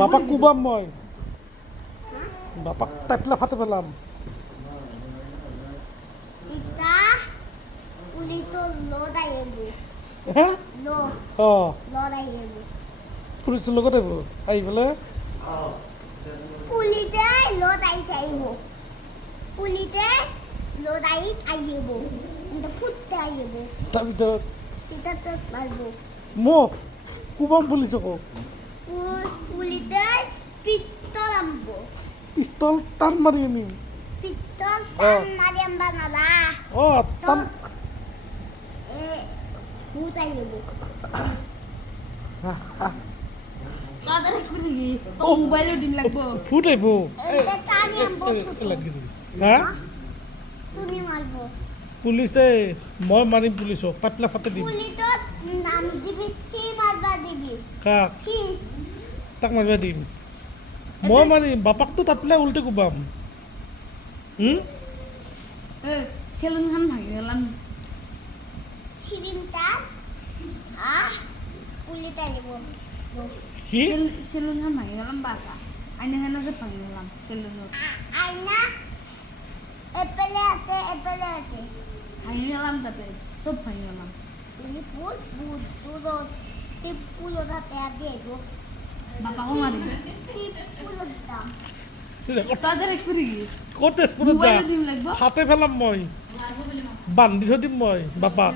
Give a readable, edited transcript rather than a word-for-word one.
বাপাক কোবাম মই বাপাক টাইপলা ফাটে পেলাম হে অঁ পুলিচৰ লগত আহিব আহি পেলাই তাৰপিছত মোক কোবাম পুলিচকো পিষ্টল টান মাৰি আনিম অঁ টান ফুট আহিব হা পুলিচে মই মাৰিম পুলিচক টাপলা ফাটে দিম কাক তাক মাৰিব দিম মই মাৰিম বাপাকতো টাপলা উল্টে কোবাম চেলুনখন ভাঙি গেলাম কি চেলুনখন ভাঙি গেলাম বাসা আইনা খানা সব ভাঙি গেলাম সেলুনত ভাঙি গেলাম তাতে সব ভাঙি গেলাম বাপাকো মারি তাদের একটু ক'ত তেজপুৰত যা দিম লাগব ফাটে পেলাম মই বান্ধি থৈ দিম মই বাপাক